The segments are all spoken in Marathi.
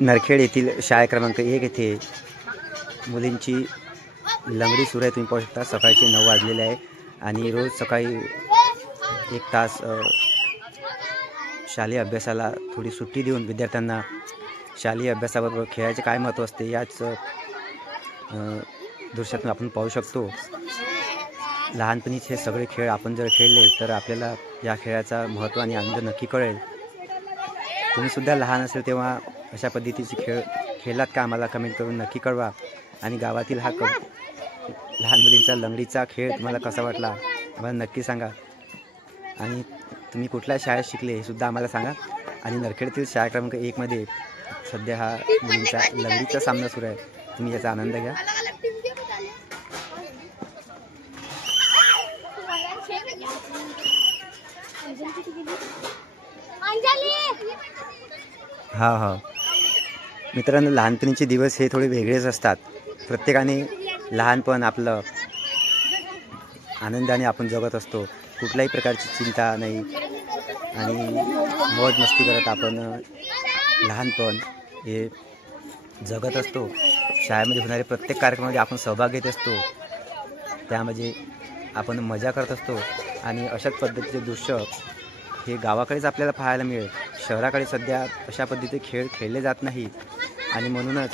नरखेड येथील शाळा क्रमांक 1 येथे मुलींची लंगडी सुरू आहे। तुम्ही पाहू शकता सकाळचे 9 वाजलेले आहे आणि रोज सकाळी 1 तास शालेय अभ्यासाला थोडी सुट्टी देऊन विद्यार्थ्यांना शालेय अभ्यासाबरोबर खेळाचे काय महत्त्व असते याच दृश्यातून आपण पाहू शकतो। लहानपणीच हे सगळे खेळ आपण जर खेळले तर आपल्याला या खेळाचा महत्त्व आणि आनंद नक्की कळेल। तुम्ही सुद्धा लहान असेल तेव्हा अशा पद्धतीचे खेळ खेळलात का आम्हाला कमेंट करून नक्की कळवा। आणि गावातील हा लहान मुलींचा लंगडीचा खेळ तुम्हाला कसा वाटला आम्हाला नक्की सांगा। आणि तुम्ही कुठल्या शाळेत शिकले हे सुद्धा आम्हाला सांगा। आणि नरखेडतील शाळा क्रमांक 1 मध्ये सध्या हा मुलींचा लंगडीचा सामना सुरू आहे, तुम्ही याचा आनंद घ्या। हा मित्रांनो, लहानपणीचे दिवस हे थोडे वेगळेच असतात। प्रत्येकाने लहानपण आपलं आनंदाने आपण जगत असतो, कुठल्याही प्रकारची चिंता नाही आणि मौज मस्ती करत आपण लहानपण हे जगत असतो। शाळेमध्ये होणारे प्रत्येक कार्यक्रमामध्ये आपण सहभाग घेत असतो, त्यामध्ये आपण मजा करत असतो। आणि अशाच पद्धतीचे दृश्य हे गावाकडेच आपल्याला पाहायला मिळेल। शहराकडे सध्या अशा पद्धतीचे खेळ खेळले जात नाही आणि म्हणूनच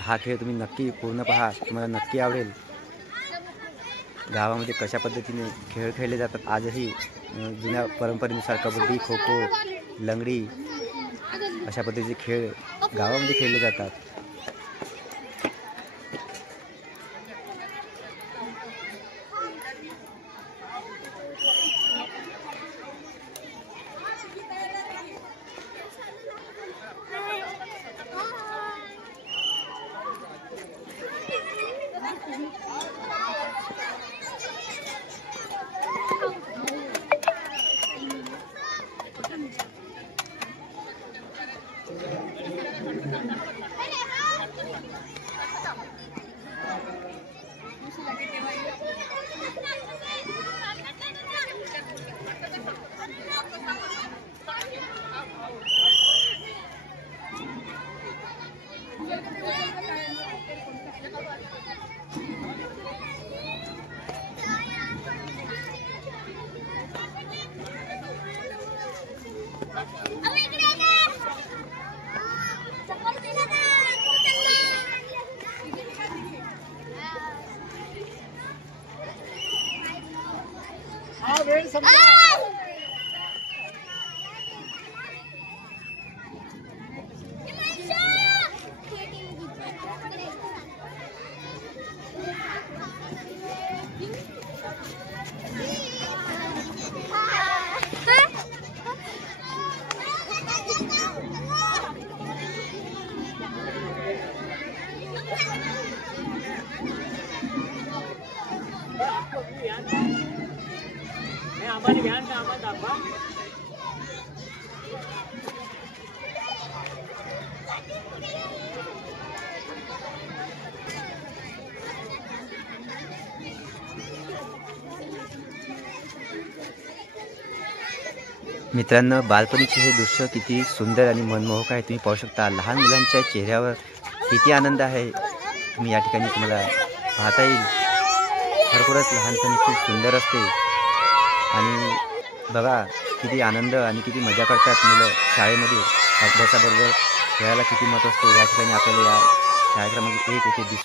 हा खेळ तुम्ही नक्की पूर्ण पहा, तुम्हाला नक्की आवडेल। गावामध्ये कशा पद्धतीने खेळ खेळले जातात आजही जुन्या परंपरेनुसार कबड्डी, खो खो, लंगडी अशा पद्धतीचे खेळ गावामध्ये खेळले जातात। मित्रांनो, बालपणीचे हे दृश्य किती सुंदर आणि मनमोहक आहे, तुम्ही पाहू शकता। लहान मुलांच्या चेहऱ्यावर किती आनंद आहे तुम्ही या ठिकाणी तुम्हाला पाहता येईल। खरोखरच लहानपणी खूप सुंदर असते आणि बघा किती आनंद आणि किती मजा करतात मुलं शाळेमध्ये। अभ्यासाबरोबर खेळायला किती महत्त्व असते या ठिकाणी आपल्याला या शाळा क्रमांक 1 येथे दिसून